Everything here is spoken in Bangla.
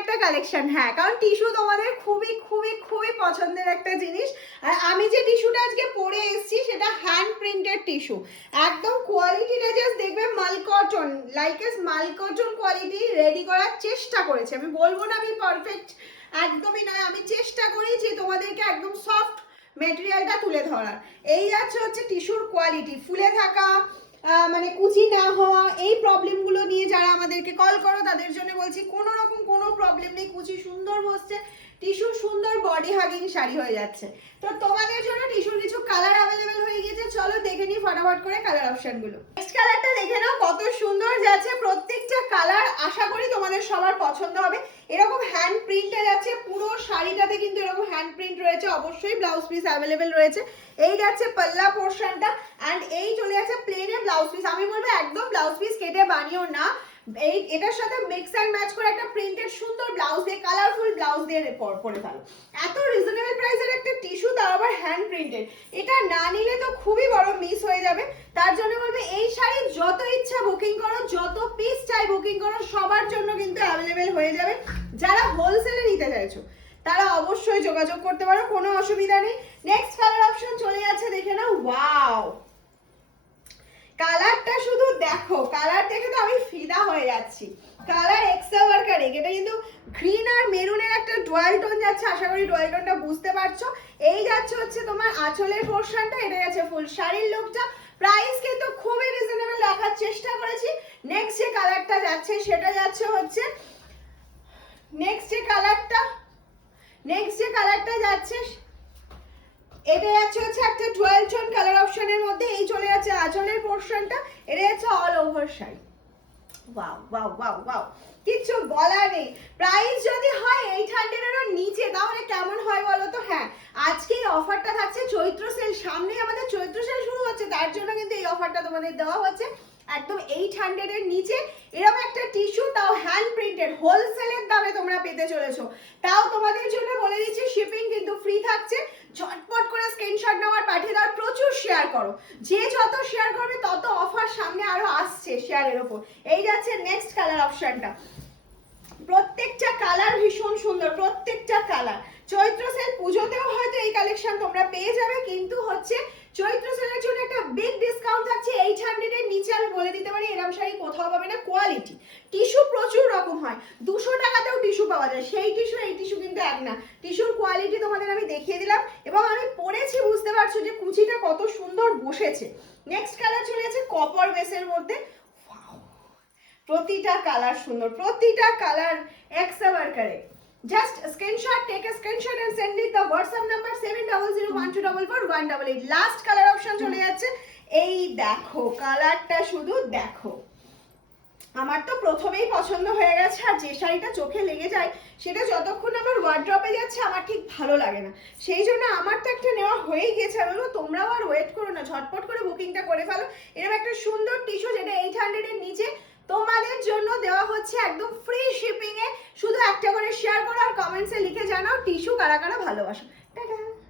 একটা কালেকশন। হ্যাঁ, কারণ টিস্যু তোমাদের খুবই খুবই খুবই পছন্দের একটা জিনিস। আর আমি যে টিস্যুটা আজকে পরে এসেছি সেটা হ্যান্ড প্রিন্টেড টিস্যু, একদম কোয়ালিটিটা জাস্ট দেখবে মাল কটন, লাইক এস মাল কটন কোয়ালিটি রেডি করার চেষ্টা করেছি। আমি বলবো না আমি পারফেক্ট, একদমই নয়, আমি চেষ্টা করি যে তোমাদেরকে একদম সফট মেটেরিয়ালটা তুলে ধরার। এই যাচ্ছে হচ্ছে টিস্যুর কোয়ালিটি, ফুলে থাকা মানে কুচি না হওয়া, এই প্রবলেমগুলো নিয়ে যারা আমাদেরকে কল করো তাদের জন্য বলছি কোনো রকম কোনো প্রবলেম নেই, কুচি সুন্দর বসছে, টিস্যু সুন্দর বডি হাগিং শাড়ি হয়ে যাচ্ছে। তো তোমাদের জন্য টিস্যুর কিছু কালার অ্যাভেলেবেল হয়ে গিয়েছে, চলো দেখে নিই ফটাফট করে কালার অপশনগুলো। নেক্সট কালারটা দেখে নাও কত সুন্দর যাচ্ছে, প্রত্যেকটা কালার আশা করি তোমাদের সবার পছন্দ হবে। এরকম হ্যান্ড প্রিন্টে যাচ্ছে, পুরো শাড়িটাতে কিন্তু এরকম হ্যান্ড প্রিন্ট রয়েছে, অবশ্যই ব্লাউজ পিস অ্যাভেলেবেল রয়েছে। এই যাচ্ছে পাল্লা পোর্শনটা অ্যান্ড এই চলে যাচ্ছে প্লেনে ব্লাউজ পিস। আমি বলবো একদম ব্লাউজ পিস কেটে বানিও না, এই এটার সাথে মিক্স অ্যান্ড ম্যাচ করে একটা প্রিন্টেড সুন্দর ব্লাউজ দিয়ে, কালারফুল ব্লাউজ দিয়ে পরে ফেলো। এত রিজনেবল প্রাইসের একটা টিস্যু, তার আবার হ্যান্ড প্রিন্টেড, এটা না নিলে তো খুবই বড় মিস হয়ে যাবে। তার জন্য বলবে এই শাড়ি যত ইচ্ছা বুকিং করো, যত পিস চাই বুকিং করো, সবার জন্য কিন্তু অ্যাভেলেবেল হয়ে যাবে। যারা হোলসেলে নিতে চাইছো তারা অবশ্যই যোগাযোগ করতে পারো, কোনো অসুবিধা নেই। নেক্সট কালার অপশন চলে যাচ্ছে, দেখে নাও। ওয়াও, কালারটা শুধু দেখো, কালার দেখে তো আমি ফিদা হয়ে যাচ্ছি। কালার এক্সট্রাভার্কার, এটা কিন্তু গ্রিন আর মেরুনের একটা ডুয়াল টোন যাচ্ছে, আশা করি ডুয়াল টোনটা বুঝতে পারছো। এই যাচ্ছে হচ্ছে তোমার আঁচলের পোর্শনটা, এটা যাচ্ছে ফুল শাড়ির লুকটা। প্রাইস কিন্তু খুবই রিজনেবল রাখার চেষ্টা করেছি। নেক্সট যে কালারটা যাচ্ছে সেটা যাচ্ছে হচ্ছে নেক্সট যে কালারটা যাচ্ছে এটা যাচ্ছে হচ্ছে একটা 12 টোন কালার অপশনের মধ্যে। এই চলে যাচ্ছে আঁচলের পোর্শনটা, এটা যাচ্ছে all over sari. Wow wow wow wow, কিচ্ছু বলার নেই। প্রাইস যদি হয় 800 এর নিচে তাহলে কেমন হয় বলো তো? হ্যাঁ, আজকে এই অফারটা থাকছে চৈত্র সেল, সামনে আমাদের চৈত্র সেল শুরু হচ্ছে, তার জন্য কিন্তু এই অফারটা তোমাদের দেওয়া হচ্ছে একদম 800 এর নিচে। এরকম একটা টিস্যু, তাও হ্যান্ড প্রিন্টেড, হোলসেলের দামে তোমরা পেতে চলেছো। তাও তোমাদের জন্য বলে দিচ্ছি শিপিং কিন্তু ফ্রি থাকছে। ঝটপট করে স্ক্রিনশট নাও, পাঠিয়ে দাও, প্রচুর শেয়ার করো, যে যত শেয়ার করবে তত অফার সামনে আরো আসছে শেয়ারের ওপর। এই যাচ্ছে নেক্সট কালার অপশনটা, প্রত্যেকটা কালার ভীষণ সুন্দর, প্রত্যেকটা কালার। চৈত্র সেল পুজোতেও হয়তো এই কালেকশন তোমরা পেয়ে যাবে, কিন্তু হচ্ছে চৈত্র সেলের জন্য একটা বিগ ডিসকাউন্ট থাকছে 800 এর নিচে। আমি বলে দিতে পারি এরকম শাড়ি কোথাও পাবে না। কোয়ালিটি টিস্যু প্রচুর রকম হয়, 200 টাকাতেও টিস্যু পাওয়া যায়, সেই টিস্যু এই টিস্যু কিন্তু এক না। টিস্যুর কোয়ালিটি তোমাদের আমি দেখিয়ে দিলাম এবং আমি পরেছি, বুঝতে পারছো যে কুচিটা কত সুন্দর বসেছে। নেক্সট কালার চলে যাচ্ছে কপার বেসের মধ্যে। প্রতিটা কালার সুন্দর, প্রতিটা কালার এক্সট্রাভার্কারে। Just screenshot, take a screenshot and send it the WhatsApp number 7001244188। Last colour option চলে যাচ্ছে, এই দেখো কালারটা শুধু দেখো, আমার তো প্রথমেই পছন্দ হয়ে গেছে। আর যে শাড়িটা চোখে লেগে যায় সেটা যতক্ষণ আমার ওয়ার্ড্রপে যাচ্ছে আমার ঠিক ভালো লাগে না, সেই জন্য আমার তো একটা নেওয়া হয়েই গেছে। আমি বলবো তোমরাও আর ওয়েট করো না, ঝটপট করে বুকিংটা করে ফেলো। এরকম একটা সুন্দর টিস্যু যেটা 800 এর নিচে তোমাদের জন্য দেওয়া হচ্ছে একদম ফ্রি শিপিং এ। শুধু একটা করে শেয়ার করো আর কমেন্টসে লিখে জানাও টিস্যু কারা কারা ভালোবাসো।